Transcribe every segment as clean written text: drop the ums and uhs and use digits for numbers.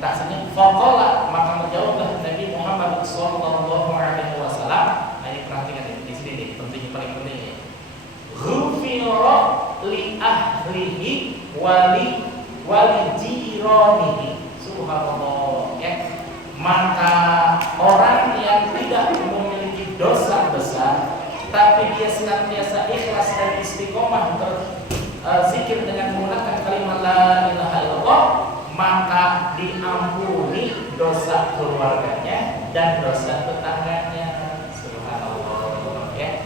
taksirnya faqala, maka menjawablah Nabi Muhammad sallallahu alaihi wasallam. Nah, ini perhatikan di sini nih, pentingnya paling penting ya. Ghufira li ahlihi wali jiranihi. Subhanallah ya. Maka orang yang tidak memiliki dosa besar tapi dia senantiasa ikhlas dan istiqomah berzikir dengan menggunakan kalimat la ilaha illallah, maka diampuni dosa keluarganya dan dosa tetangganya. Subhanallah ya.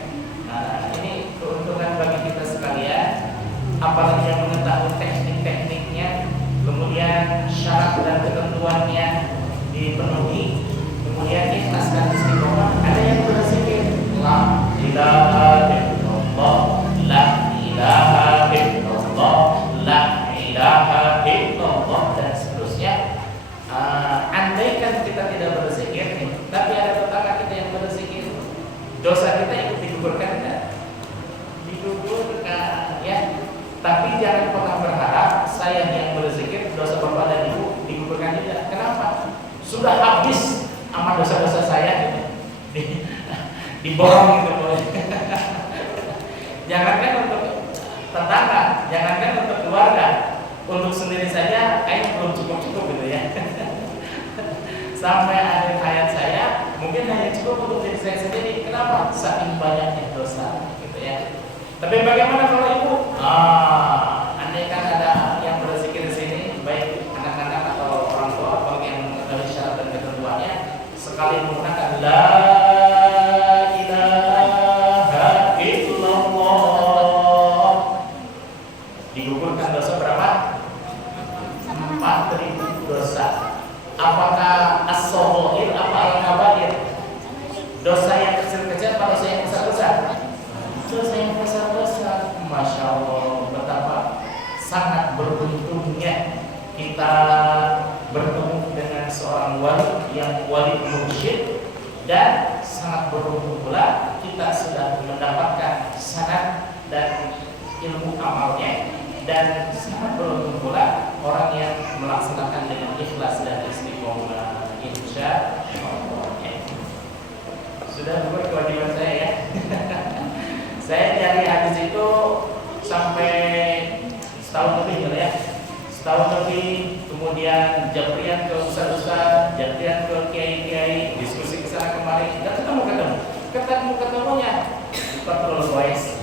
Nah, ini keuntungan bagi kita sekalian, apalagi yang mengetahui teknik-tekniknya, kemudian syarat dan ketentuannya dipenuhi, kemudian ikhlas dan istiqomah. Ada yang berzikir la ilaha illallah, la ilaha illallah, la ilaha illallah, dan seterusnya. Andaikan kita tidak berzikir nih, tapi ada tetangga kita yang berzikir, dosa kita ikut digugurkan kan? Digugurkan ya. Tapi jangan pernah berharap saya yang berzikir dosa bapak dan ibu digugurkan juga. Kenapa? Sudah habis sama dosa-dosa saya gitu. Diborong gitu boleh. Jangankan untuk tetangga, jangankan untuk keluarga, untuk sendiri saja kayaknya belum cukup gitu ya. Sampai akhir hayat saya mungkin hanya cukup untuk diri saya sendiri. Kenapa? Saking banyaknya dosa gitu ya. Tapi bagaimana kalau ibu? Andai kan ada yang berzikir di sini, baik anak-anak atau orang tua, bagi yang mengetahui syarat dan ketentuannya, sekali menggunakan la ilaha illallah, digugurkan dosa berapa? 4.000 dosa. Apakah as-saghair apa al-kabair? Dosa yang kecil-kecil atau dosa yang besar-besar? Dosa yang besar-besar. Masya Allah, betapa sangat beruntungnya kita bertemu dengan seorang wali yang wali mursyid, dan sangat beruntung pula kita sudah mendapatkan sanad dan ilmu amalnya, dan sangat beruntung pula orang yang melaksanakan dengan ikhlas dan istiqomah, insya Allah. Sudah bukan kewajiban saya ya. Saya dari hadis itu sampai setahun lebih ya. Setahun lebih, kemudian japrian ke ustaz-ustaz, japrian ke kiai-kiai, diskusi kesana kemari, dan ketemunya Fathul Ghais.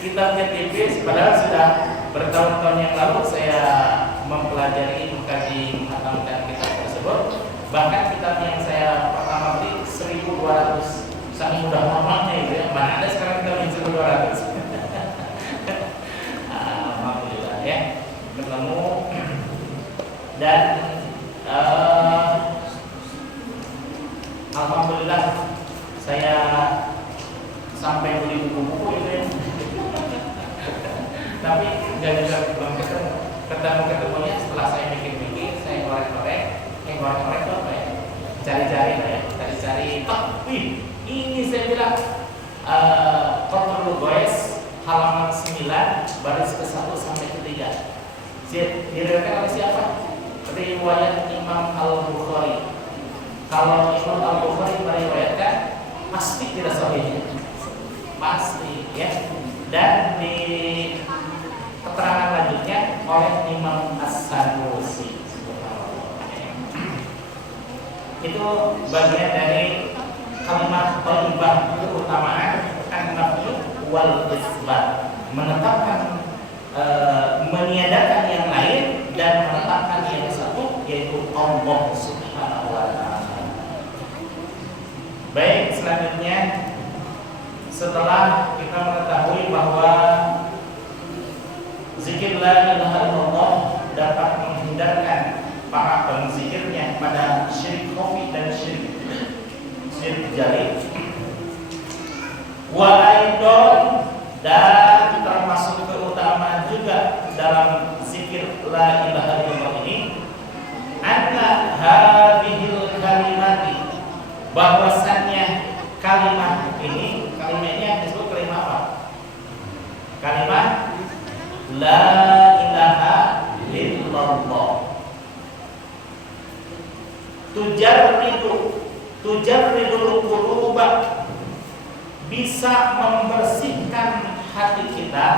Kita lihat TV, padahal sudah bertahun-tahun yang lalu saya mempelajari, mengkaji, menghatamkan kitab tersebut. Bahkan kitab yang saya pertama beli 1.200, sangat mudah mamanya itu ya. Mana ada sekarang kitab yang 1.200. Alhamdulillah ya, ketemu dan alhamdulillah saya sampai beli buku-buku itu ya. Tapi nggak juga belum ketemunya setelah saya mikir-mikir, saya ngorek-ngorek itu apa ya? Cari-cari lah ya, cari-cari. Wih, ini saya bilang Fathul Ghais halaman 9 baris ke-1 sampai ke-3. Diriwayatkan oleh siapa? Riwayat Imam Al-Bukhari. Kalau Imam Al-Bukhari meriwayatkan, pasti tidak sahih. Pasti ya. Dan di keterangan lanjutnya oleh Imam As-Sanusi. Itu bagian dari kalimat thayyibah, keutamaan an-nafyu wal isbat, menetapkan meniadakan yang lain dan menetapkan yang satu, yaitu Allah Subhanahu wa ta'ala. Baik, selanjutnya setelah kita mengetahui bahwa zikir la ilaha illallah dapat menghindarkan para penzikirnya pada syirik khafi dan syirik jari, wa aidon, dan termasuk keutamaan juga dalam zikir la ilaha illallah ini, anna hadhil kalimati, bahwasannya kalimat ini, kalimatnya disebut kalimat apa? Kalimat la ilaha illallah. tujarridul quluba, bisa membersihkan hati kita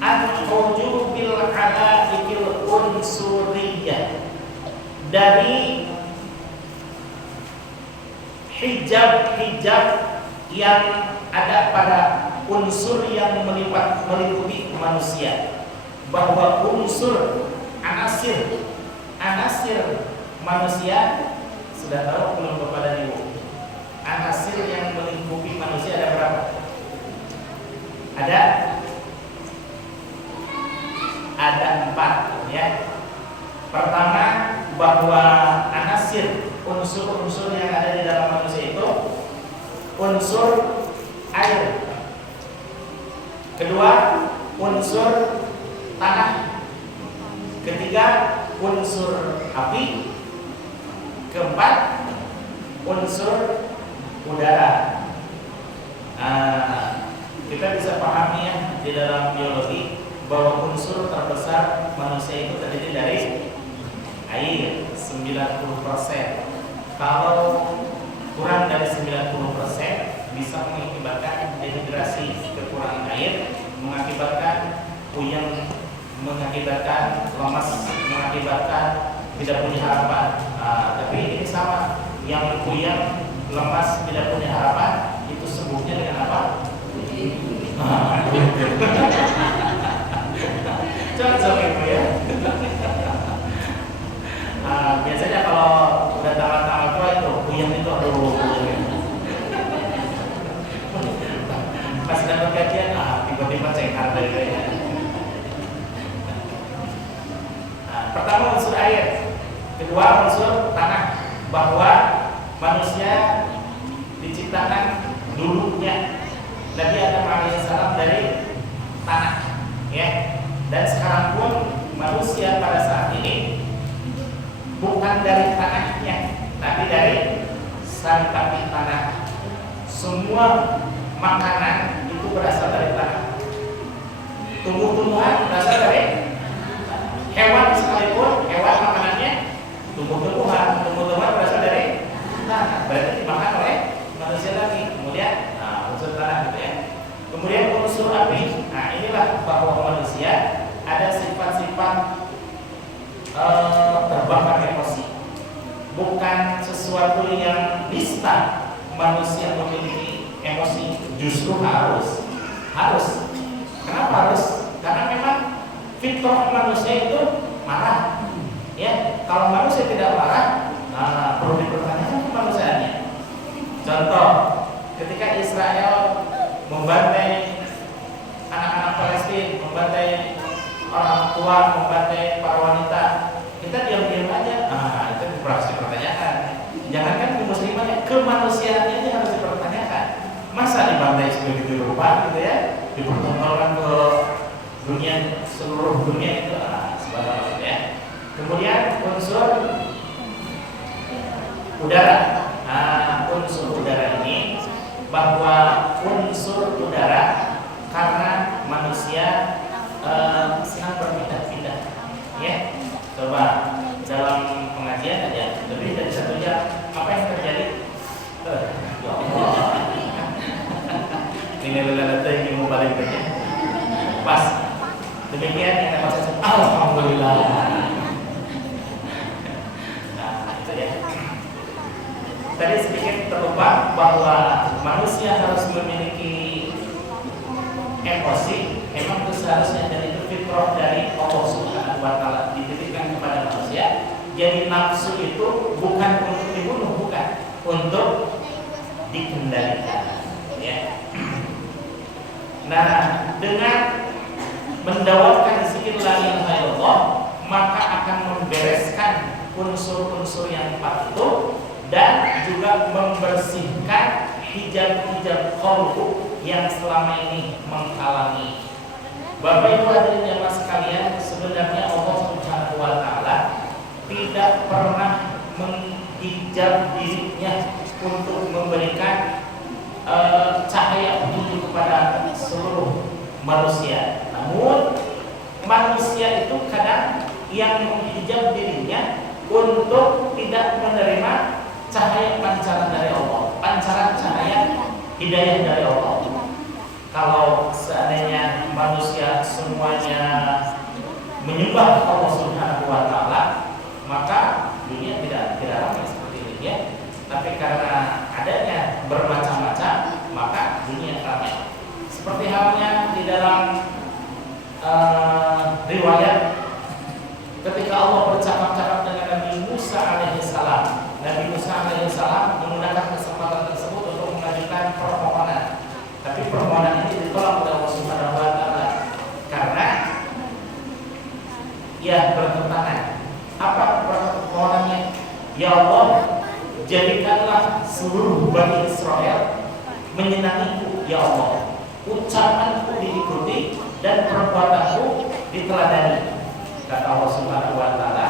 an ujubil alaikil unsuriyah, dari hijab-hijab yang ada pada unsur yang meliputi manusia. Bahwa unsur anasir manusia, sudah tahu belum kepada ibu? Anasir yang melingkupi manusia ada berapa? Ada 4 ya. Pertama, bahwa anasir, unsur-unsur yang ada di dalam manusia itu unsur air. Kedua, unsur tanah. Ketiga, unsur api. Keempat, unsur udara. Kita bisa pahami ya di dalam biologi bahwa unsur terbesar manusia itu terdiri dari air 90%. Kalau kurang dari 90% bisa mengakibatkan dehidrasi, kekurangan air, mengakibatkan puyeng, mengakibatkan lemas, mengakibatkan tidak punya harapan. Tapi ini sama, yang puyeng, lemas, tidak punya harapan, itu sembuhnya dengan apa? Cocok itu ya. Biasanya kalau udah tanggal-tanggal tua itu puyeng itu pas dapat gajian tiba-tiba cengkar dari ya. Pertama unsur air, kedua unsur tanah, bahwa manusia diciptakan dulunya Nabi Adam alaihissalam dari tanah ya. Dan sekarang pun manusia pada saat ini bukan dari tanahnya, tapi dari santapi tanah. Semua makanan itu berasal dari tanah. Tumbuh-tumbuhan berasal dari hewan, sekalipun hewan makanannya tumbuh-tumbuhan berasal dari tanah. Berarti dimakan oleh manusia lagi. Kemudian unsur tanah gitu ya. Kemudian unsur api. Inilah bahwa manusia ada sifat-sifat terbakar emosi. Bukan sesuatu yang nista manusia memiliki emosi, justru harus. Kenapa harus? Karena memang fitrah manusia itu marah. Ya, kalau manusia tidak marah, perlu dipertanyakan kemanusiaannya. Contoh, ketika Israel membantai anak-anak Palestina, membantai orang tua, membantai para wanita, kita diam-diam aja. Itu harus dipertanyakan. Jangankan ke muslimannya, kemanusiaannya ini harus dipertanyakan. Masa dibantai sebegitu rupa gitu ya, dipertontonkan ke dunia, seluruh dunia itu sebagainya ya. Kemudian unsur udara. Unsur udara ini, bahwa unsur udara karena manusia senang berpindah-pindah ya. Coba dalam pengajian aja lebih dari 1 jam, apa yang terjadi? Ya Allah, ini lelah yang mau balik kerja pas demikian yang dapat saya alhamdulillah. Itu ya. Tadi sedikit terlupa bahwa manusia harus memiliki emosi. Memang itu seharusnya, dan itu fitrah dari Allah Subhanahu wa Ta'ala dititipkan kepada manusia. Jadi nafsu itu bukan untuk dibunuh, bukan, untuk dikendalikan ya. Nah, dengan mendawamkan zikir la ilaha illallah, maka akan membereskan unsur-unsur yang 4 itu, dan juga membersihkan hijab-hijab qalbu yang selama ini menghalangi. Bapak Ibu hadirin jamaah sekalian, sebenarnya Allah Subhanahu wa Ta'ala tidak pernah menghijab dirinya untuk memberikan cahaya petunjuk kepada seluruh manusia. Namun manusia itu kadang yang menghijab dirinya untuk tidak menerima cahaya pancaran dari Allah, pancaran cahaya hidayah dari Allah. Kalau seandainya manusia semuanya menyembah Allah Subhanahu wa taala, maka dunia tidak ramai seperti ini ya. Tapi karena adanya bermacam-macam, maka dunia ramai. Seperti halnya di dalam riwayat ketika Allah bercakap-cakap dengan Nabi Musa alaihissalam. Nabi Musa alaihissalam menggunakan kesempatan tersebut untuk mengajukan permohonan. Tapi permohonan ini ditolak oleh Allah Subhanahu wa taala karena ia bertentangan. Apa permohonannya? Ya Allah, jadikanlah seluruh Bani Israel menyenangiku, ya Allah. Ucapanku diikuti dan perbuatanku diteladani. Kata Allah Subhanahu wa taala,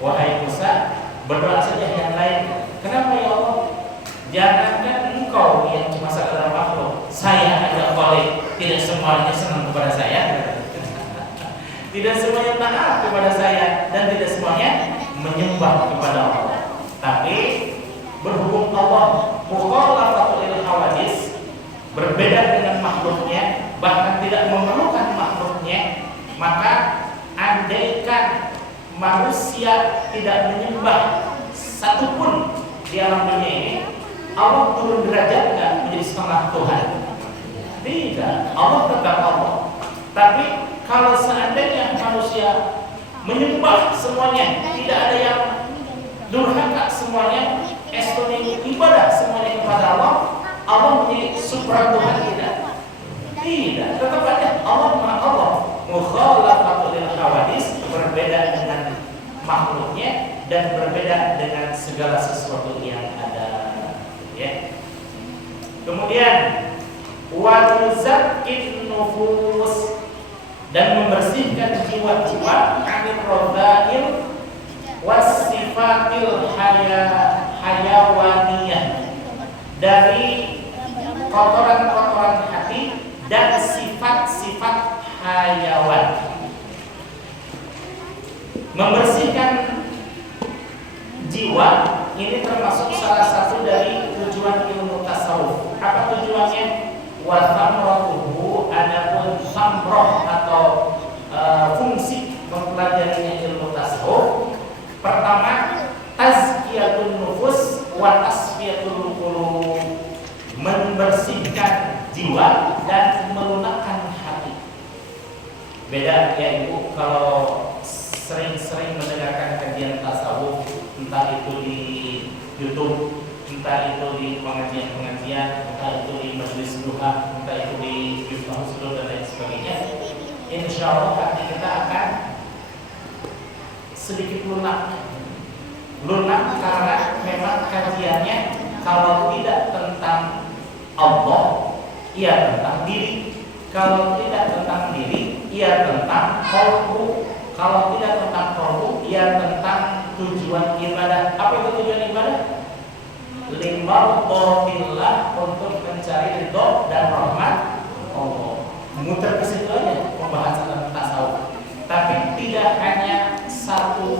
wahai Musa, berdoa saja yang lain. Kenapa ya Allah? Jangankan engkau yang cuma sekadar makhluk, saya aja boleh tidak semuanya senang kepada saya. Tidak semuanya taat kepada saya dan tidak semuanya menyembah kepada Allah. Tapi berhubung Allah mukhalafatul lil hawadis, berbeda dengan makhluknya, bahkan tidak memerlukan makhluknya, maka andaikan manusia tidak menyembah satupun di alam dunia ini, Allah turun derajat nggak menjadi setengah Tuhan? Tidak, Allah tetap Allah. Tapi kalau seandainya manusia menyembah semuanya, tidak ada yang durhaka semuanya, estoni ibadah semuanya kepada Allah, Allah menjadi supra Tuhan tidak? Tidak, tetap aja Allah Maha Allah. Mukhalafatul lil hawadis, berbeda dengan makhluknya dan berbeda dengan segala sesuatu yang ada. Ya. Kemudian wa yuzakkin nufus, dan membersihkan jiwa-jiwa anil radha'il wasifatil hayawaniyah, dari kotoran-kotoran hati dan sifat-sifat hayawan. Membersihkan jiwa ini termasuk salah satu dari tujuan ilmu tasawuf. Apa tujuannya? Wa thamratuhu, adapun thamrah atau fungsi mempelajarinya ilmu tasawuf. Pertama, tazkiyatun nufus wa tasfiyatul qulub, membersihkan jiwa dan melunakkan hati. Beda ya Ibu kalau sering-sering mendengarkan kajian tasawuf, entah itu di YouTube, entah itu di pengajian-pengajian, entah itu di majelis duha, entah itu di Miftahul Sudur dan lain sebagainya. Insya Allah hati kita akan sedikit lunak karena memang kajiannya kalau tidak tentang Allah, ia tentang diri. Kalau tidak tentang diri, ia tentang qalbu. Kalau tidak tentang qalbu, ia tentang tujuan ibadah. Apa itu tujuan ibadah? Limardhatillah, untuk mencari ridho dan rahmat Allah. Muter ke situ aja pembahasan tentang tasawuf. Tapi tidak hanya satu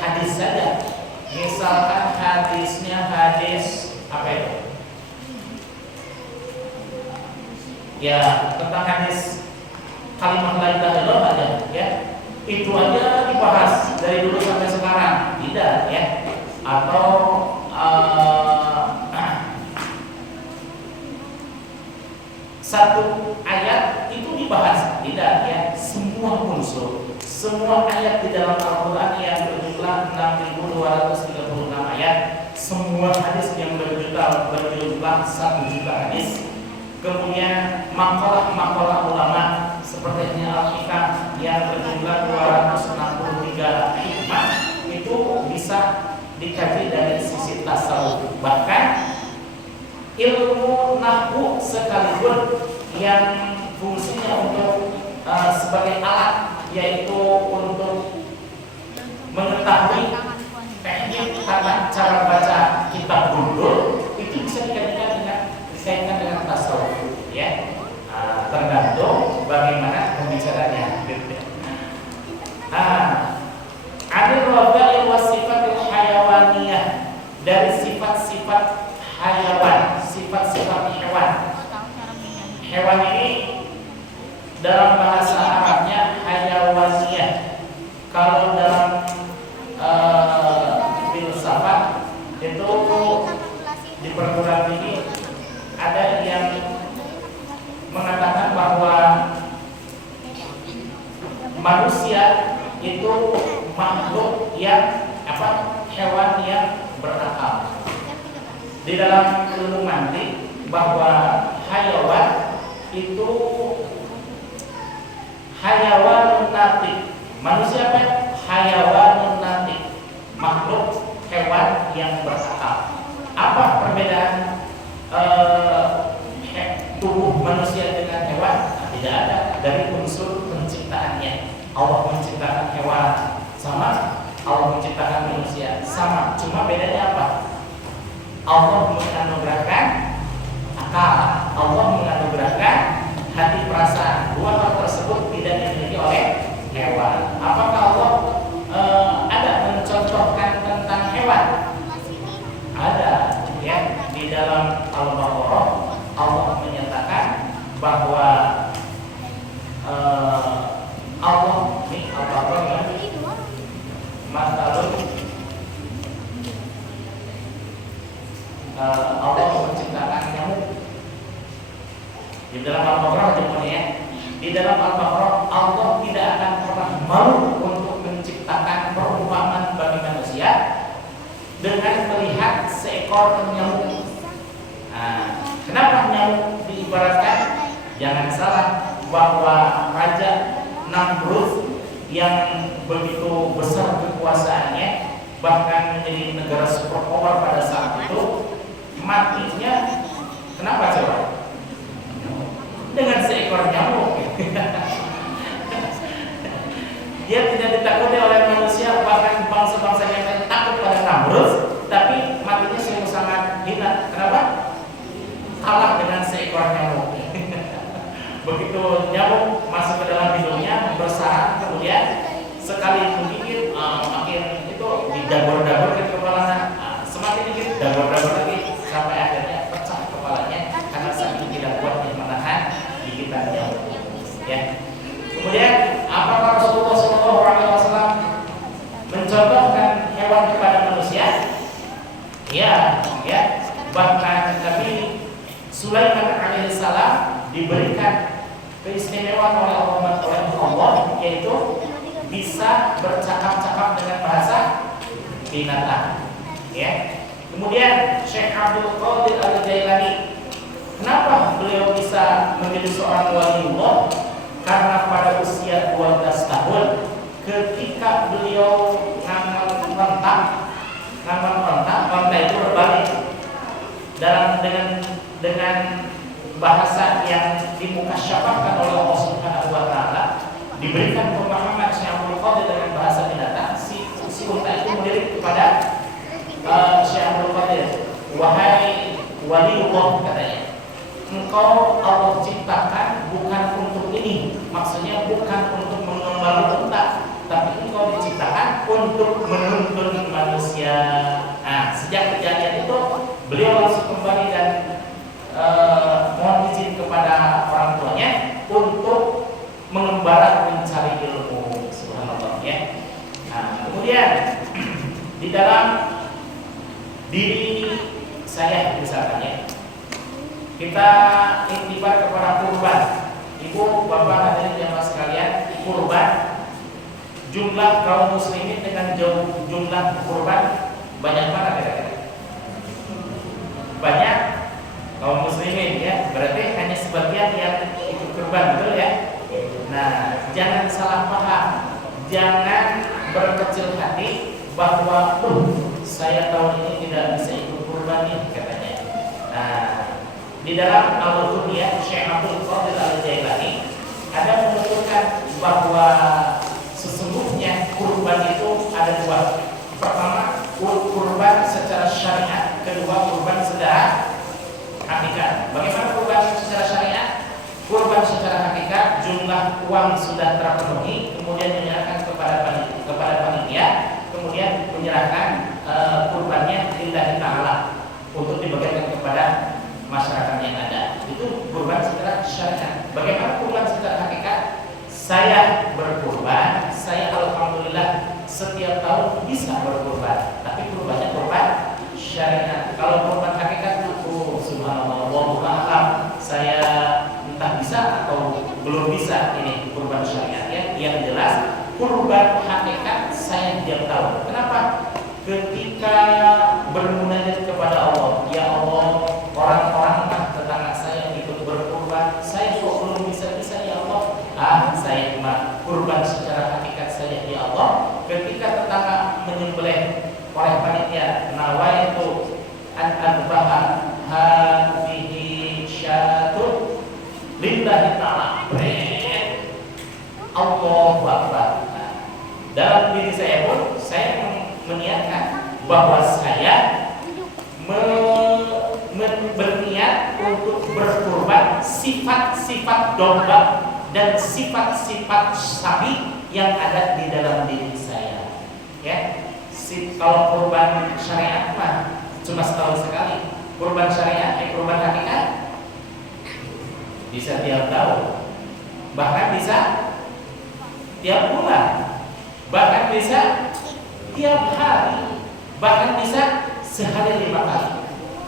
hadis saja. Misalkan hadisnya hadis apa itu? Ya, tentang hadis kalimat la ilaha illallah aja, ya. Itu aja dibahas dari dulu sampai sekarang, tidak ya? Atau satu ayat itu dibahas, tidak ya? Semua unsur, semua ayat di dalam Al-Quran yang berjumlah 6.236 ayat, semua hadis yang berjumlah 1 juta hadis. Kemudian makalah-makalah ulama seperti Al-Hikam yang berjumlah 263 hikmah, itu bisa dikaji dari sisi tasawuf. Bahkan ilmu nahwu sekalipun yang fungsinya untuk sebagai alat, yaitu untuk mengetahui teknik tata cara baca kitab gundul, itu bisa dikaitkan dengan tasawuf, ya. Tergantung bagaimana pembicaranya. Adil radha'il was kalau dalam filsafat itu di perguruan tinggi ada yang mengatakan bahwa manusia itu makhluk yang hewan yang berakal. Di dalam ilmu mantik bahwa hayawan itu hayawan natik. Manusia apa? Hayawan natik, makhluk hewan yang berakal. Apa perbedaan tubuh manusia dengan hewan? Nah, tidak ada. Dari unsur penciptaannya, Allah menciptakan hewan sama, Allah menciptakan manusia sama. Cuma bedanya apa? Allah menganugerahkan akal, Allah menganugerahkan hati perasaan. Dua hal tersebut tidak dimiliki oleh hewan. Apakah Allah ada mencontohkan tentang hewan? Ada, ya. Di dalam Al-Baqarah Allah menyatakan bahwa Allah ini Al-Baqarah matalun Allah menciptakan nyamuk. Di dalam Al-Baqarah ya. Di dalam Al-Baqarah Allah tidak akan pernah malu untuk menciptakan perumpamaan bagi manusia dengan melihat seekor nyamuk. Nah, kenapa nyamuk diibaratkan? Jangan salah bahwa Raja Namrud yang begitu besar kekuasaannya, bahkan menjadi negara superpower pada saat itu, matinya kenapa coba? Dengan seekor nyamuk. Dia tidak ditakuti oleh manusia, bahkan bangsa-bangsa yang lain takut pada Namrud, tapi matinya sungguh sangat hina. Kenapa? Kalah dengan seekor nyamuk. Begitu nyamuk masuk ke dalam hidungnya, bersarang, kemudian sekali menggigit, makin itu didabur-dabur ke kepalanya, semakin dikit dabur-dabur lagi, sampai akhirnya pecah kepalanya karena saking tidak kuatnya menahan gigitan nyamuk. Ya. Kemudian apakah Rasulullah SAW mencontohkan hewan kepada manusia? Ya, ya. Bahkan Nabi Sulaiman alaihissalam diberikan keistimewaan oleh Allah, yaitu bisa bercakap-cakap dengan bahasa binatang. Ya. Kemudian Syekh Abdul Qadir Al-Jailani, kenapa beliau bisa menjadi seorang waliullah? Karena pada usia 12 tahun ketika beliau ngangon rentang itu berbalik dengan bahasa yang dimukasyafahkan oleh Allah Subhanahu wa taala, diberikan pemahaman Syekh Abdul Qadir dengan bahasa binatang. Si unta itu melirik kepada Syekh Abdul Qadir, wahai waliullah, katanya, engkau Allah ciptakan bukan untuk ini, maksudnya bukan untuk mengembali unta, tapi engkau diciptakan untuk menuntun manusia. Nah, sejak kejadian itu beliau langsung kembali dan mohon izin kepada orang tuanya untuk mengembara mencari ilmu. Subhanallah, ya. Nah, kemudian di dalam diri saya misalkan, ya, kita intibat kepada kurban. Ibu, bapak, hadirin jamaah sekalian, kurban, jumlah kaum muslimin dengan jumlah kurban banyak mana kira-kira? Banyak kaum muslimin, ya. Berarti hanya sebagian yang ikut kurban, betul ya? Nah, jangan salah paham, jangan berkecil hati bahwa saya tahun ini tidak bisa ikut kurban nih, katanya. Nah, di dalam Al-Qudiyah Syekh Abdul Qadir Al-Jailani ada menuturkan bahwa sesungguhnya kurban itu ada dua. Pertama, kurban secara syariat, kedua kurban secara hakikat. Bagaimana kurban secara syariat? Kurban secara hakikat, jumlah uang sudah terpenuhi, kemudian menyerahkan kepada panitia, kemudian menyerahkan kurbannya lillahi ta'ala untuk dibagikan kepada masyarakat yang ada. Itu kurban secara syariat. Bagaimana kurban secara hakikat? Saya berkurban, saya alhamdulillah setiap tahun bisa berkurban, tapi kurbannya kurban syariat. Kalau kurban hakikat itu subhanallah, wallahu a'lam, saya entah bisa atau belum bisa ini kurban syariat ya. Yang jelas kurban hakikat saya tiap tahun. Kenapa? Ketika bermunajat kepada Allah, ya Allah, orang-orang tetangga saya ikut berkurban, saya kok belum bisa ya Allah. Saya cuma kurban secara hakikat saja ya Allah. Ketika tetangga menyembelih oleh panitia, nawaitu an adbaha hadhihi syatun lillahi ta'ala. Allahu Akbar. Dalam diri saya pun saya meniatkan bahwa saya berniat untuk berkurban sifat-sifat domba dan sifat-sifat sapi yang ada di dalam diri saya. Ya, kalau kurban syariat mah cuma setahun sekali. Kurban syariat, kurban hakikat bisa tiap tahun, bahkan bisa tiap bulan, bahkan bisa tiap hari, bahkan bisa sehari 5 kali.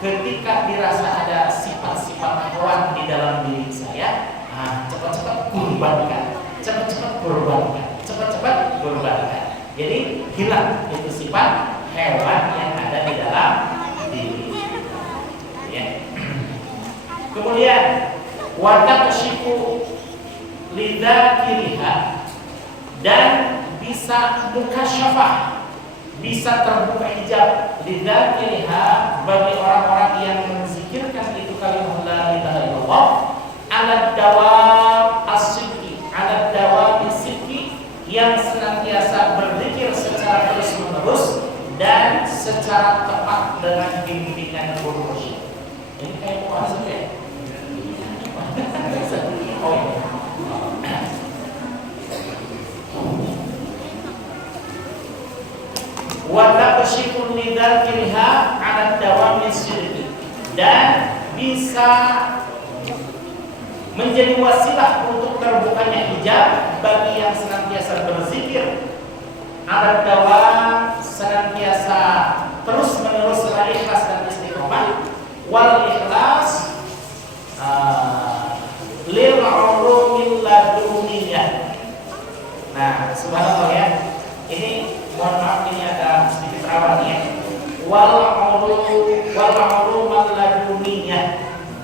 Ketika dirasa ada sifat-sifat hewan di dalam diri saya, cepat-cepat kurbankan, cepat-cepat kurbankan, cepat-cepat kurbankan. Jadi hilang itu sifat hewan yang ada di dalam diri. Ya. Kemudian watakshifu lidzakiriha, dan bisa mukasyafah, bisa terbuka hijab lidzakiriha bagi orang-orang yang menzikirkan itu kalimat la ilaha illallah ala dawam as-sidqi, ala dawam as-sidqi, yang senantiasa berzikir secara terus-menerus dan secara tepat dengan bimbingan guru mursyid. Ini kayak puasa ya? Oh iya. Wa taqshifun lidzakiriha 'ala dawami syirki, dan bisa menjadi wasilah untuk terbukanya hijab bagi yang senantiasa berzikir 'ala dawam, senantiasa terus-menerus ikhlas dan istiqomah, wal ikhlas lil ulumil laduniyah. Nah, subhanallah ya. Ini mohon maaf, ini ada sedikit rawan ya. Wal ulumal laduniyah,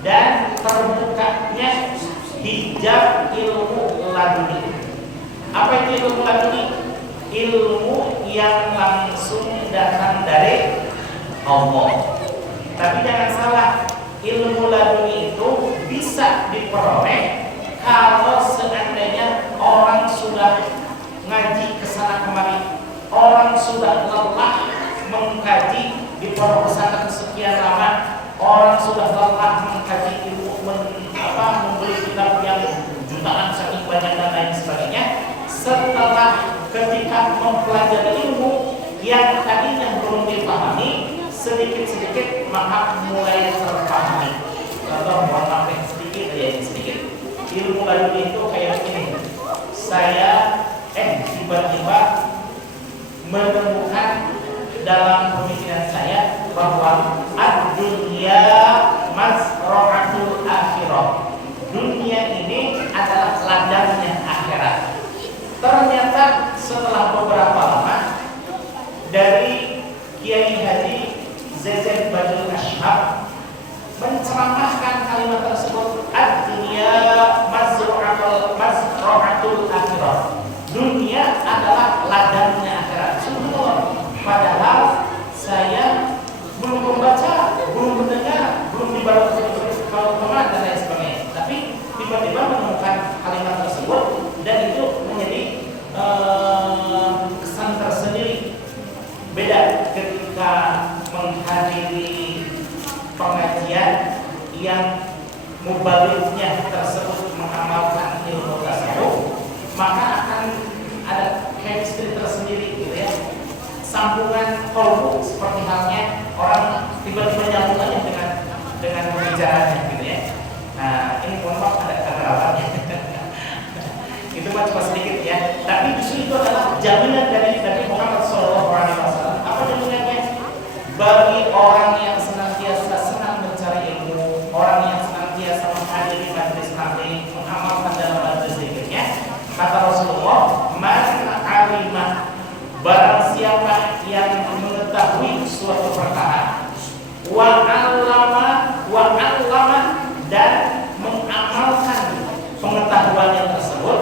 dan terbukanya hijab ilmu laduni. Apa itu ilmu laduni? Ilmu yang langsung datang dari Allah. Tapi jangan salah, ilmu laduni itu bisa diperoleh kalau seandainya orang sudah ngaji kesana kemari, orang sudah lelah mengkaji di pondok pesantren sekian lama, orang sudah lelah mengkaji ilmu, membeli kitab yang jutaan saking banyak dan lain sebagainya. Setelah ketika mempelajari ilmu yang tadinya belum dipahami, sedikit-sedikit maka mulai terpahami. Contoh, mohon maaf sedikit ya, sedikit. Ilmu laduni itu kayak ini. Saya tiba-tiba menemukan dalam pemikiran saya bahwa ad-dunya mazra'atul akhirah. Dunia ini adalah ladangnya akhirat. Ternyata setelah beberapa lama dari Kiai Haji Zaid Badrul Ashhab menceramahkan kalimat tersebut, ad-dunya mazra'atul akhirah. Dunia adalah ladangnya akhirat. Subhanallah. Padahal saya belum membaca, belum mendengar, belum dibawa kalau dan lain sebagainya. Tapi tiba-tiba menemukan kalimat tersebut, dan itu menjadi kesan tersendiri. Beda ketika menghadiri pengajian yang mubalighnya tersebut mengamalkan ilmu tasawuf, maka akan ada chemistry tersendiri gitu ya. Sambungan kolbu seperti halnya orang tiba-tiba nyambung aja dengan pembicaranya gitu ya. Nah, ini mohon maaf ada kata-katanya. Itu mah cuma sedikit ya. Tapi justru itu adalah jaminan dari Nabi Muhammad mengetahui suatu perkara, wa 'allama dan mengamalkan pengetahuannya tersebut,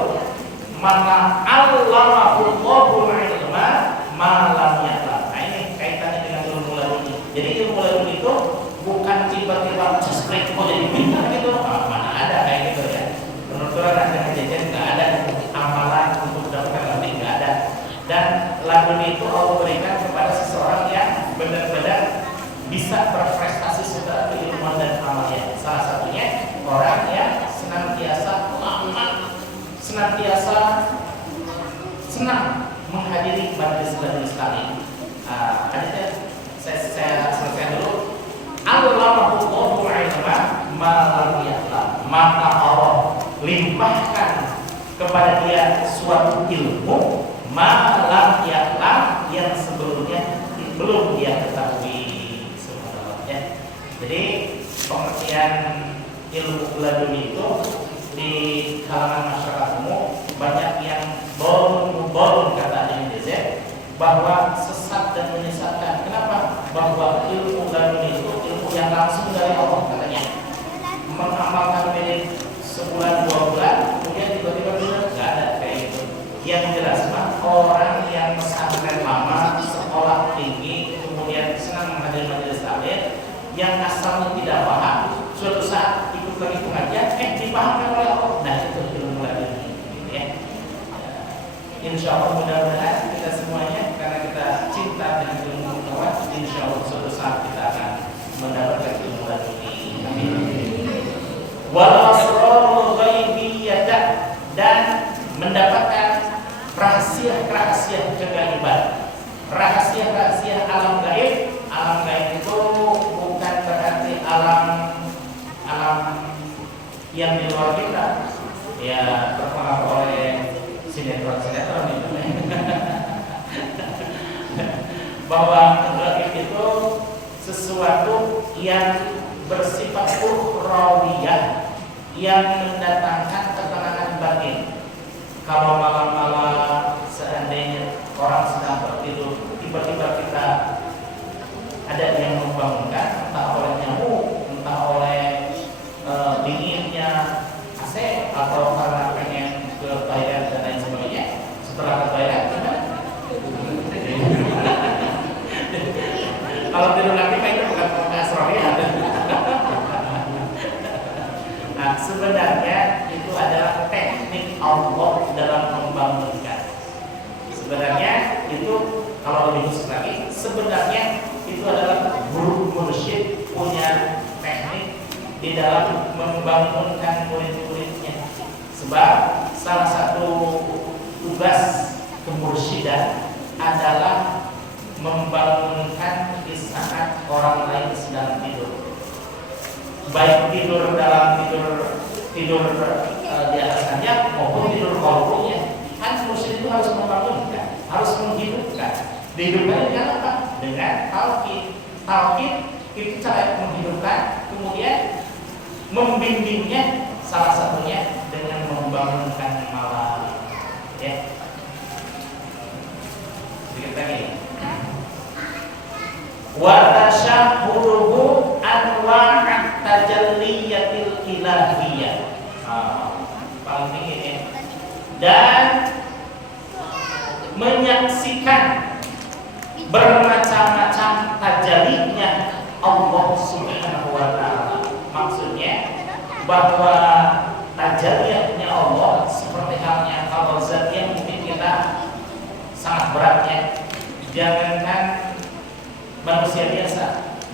maka Allahul ilma ma lam ya'lam. Nah, ini kaitannya dengan ilmu laduni. Jadi ilmu laduni itu bukan tiba-tiba cestrek mau jadi pintar gitu. Mana ada kayak gitu ya. Penuturan ada kejadian nggak ada, amalan untuk mendapatkan laduni nggak ada. Dan laduni itu Allah berikan kepada seseorang yang benar-benar bisa berprestasi secara keilmuan dan amalnya. Salah satunya orang yang senantiasa senang menghadiri majelis taklim. Hadisnya saya selesaikan dulu. Allahu ilma ma lam ya'lam. Maka Allah limpahkan kepada dia suatu ilmu ma lam ya'lam yang sebelumnya belum dia ketahui. Subhanallah. Jadi pengertian ilmu laduni itu di kalangan masyarakat umum banyak yang bolong kata Indonesia bahwa sesat dan menyesatkan. Kenapa? Bahwa ilmu laduni itu ilmu yang langsung dari Allah katanya. Mengamalkan ini sebulan 2 bulan, kemudian tiba-tiba benar nggak ada kayak itu. Yang jelas mah orang yang pesantren lama, sekolah tinggi, kemudian senang menghadiri majelis taklim, yang asalnya tidak paham, suatu saat ikut lagi pengajian, dipahamkan oleh Allah. Nah itu ilmu laduni, gitu ya. Insya Allah mudah-mudahan kita semuanya, karena kita cinta dengan ilmu pengetahuan, insya Allah suatu saat kita akan mendapatkan ilmu laduni. Amin. Wal asrarul ghaibiyah, dan mendapatkan rahasia-rahasia kegaiban, rahasia-rahasia alam gaib. Alam gaib itu bukan berarti alam yang di luar kita, ya terpengaruh oleh sinetron itu. Bahwa gaib itu sesuatu yang bersifat ukhrawiyah, yang mendatangkan ketenangan batin. Kalau malam-malam seandainya orang sedang tertidur, tiba-tiba kita ada yang membangunkan, entah oleh nyamuk, entah oleh dinginnya AC, atau karena pengen ke toilet dan lain sebagainya. Setelah ke toilet, kalau tidur lagi itu bukan asroriyah. Nah, sebenarnya itu adalah teknik Allah dalam membangunkan. Sebenarnya itu, kalau lebih khusus lagi, sebenarnya itu adalah guru mursyid punya teknik di dalam membangunkan murid-muridnya. Sebab salah satu tugas kemursyidan adalah membangunkan di saat orang lain sedang tidur. Baik tidur dalam tidur di atas ranjang maupun tidur kolbunya. Kan mursyid itu harus membangunkan, harus menghidupkan. Dihidupkan dengan apa? Dengan tauhid. Tauhid itu cara menghidupkan, kemudian membimbingnya, salah satunya dengan membangunkan malam. Ya. Sedikit lagi. Wa tasyahhuruhu anwa'at tajalliyatil ilahiyah. Paling tinggi ini. Dan menyaksikan bermacam-macam tajalinya Allah Subhanahu wa ta'ala. Maksudnya bahwa tajalinya Allah seperti halnya kalau zatnya mungkin kita sangat beratnya. Jangankan manusia biasa,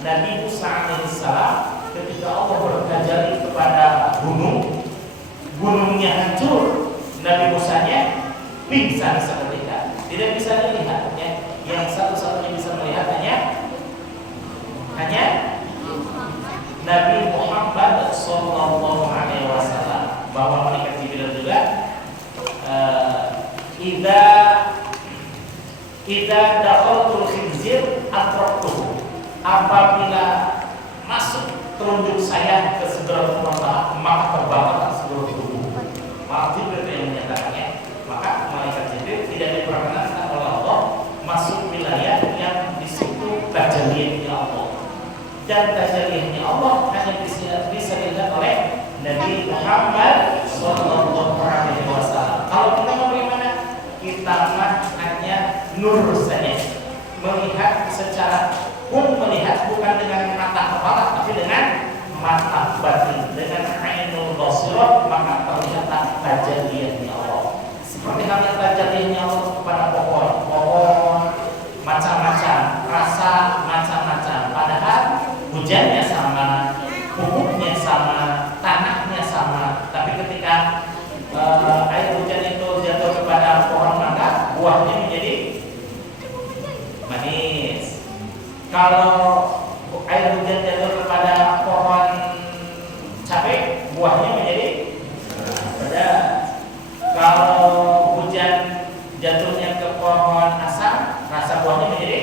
Nabi Musa alaihissalam ketika Allah bertajali kepada gunungnya hancur, Nabi Musanya pingsan seketika, tidak bisa dilihatnya. Yang satu-satunya bisa melihat hanya Nabi Muhammad sallallahu alaihi wasallam. Bahwa malaikat Jibril juga idza dakhaltul khinzir atraqtuhu, apabila masuk telunjuk saya ke Sidratul Muntaha maka terbakar seluruh tubuh. Malaikat Jibril yang menyatakannya. Maka malaikat Jibril tidak diperkenankan oleh Allah masuk wilayah yang di situ tajallinya Allah. Dan tajallinya Allah hanya bisa dilihat oleh Nabi Muhammad Sallallahu Alaihi Wasallam. Kalau kita mau bagaimana? Kita hanya nur saja, melihat secara melihat bukan dengan mata kepala, tapi dengan mata batin, dengan ainul basirah, maka terlihat tajalliyahnya Allah. Seperti halnya tajalliyahnya Allah kepada pohon macam-macam, rasa macam-macam. Padahal hujannya sama, pupuknya sama, tanahnya sama, tapi ketika air hujan itu jatuh kepada pohon mangga, buahnya menjadi manis. Kalau air hujan jatuh kepada pohon cabai, buahnya menjadi pedas. Kalau hujan jatuhnya ke pohon asam, rasa buahnya menjadi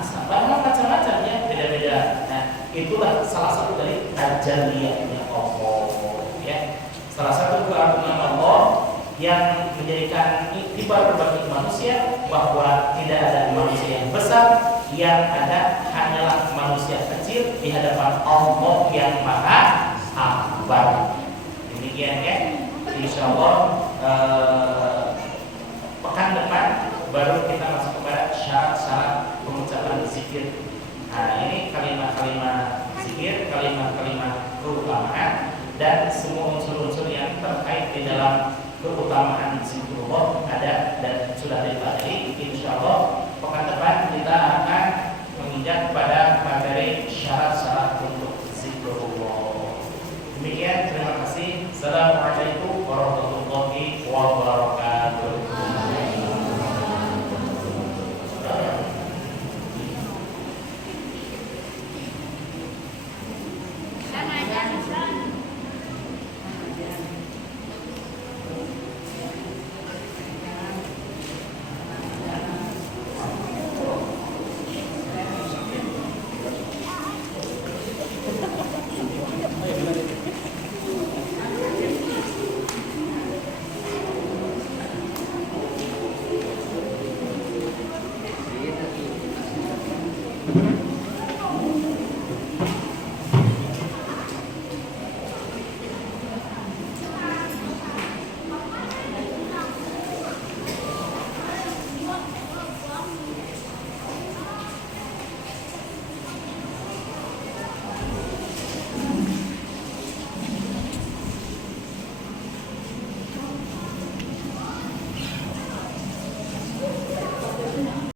asam. Bahkan macam-macam ya, beda-beda. Nah, itulah salah satu dari tajalliyahnya Allah. Ya, salah satu keagungan Allah yang menjadikan iktibar bagi manusia bahwa tidak ada manusia yang besar, yang ada hanyalah manusia kecil di hadapan Allah yang Maha Akbar. Demikian ya. Insyaallah pekan depan baru kita masuk kepada syarat-syarat pengucapan zikir. Nah, ini kalimat-kalimat zikir, kalimat-kalimat keutamaan dan semua unsur-unsur yang terkait di dalam keutamaan zikrullah ada dan sudah dipelajari. Insyaallah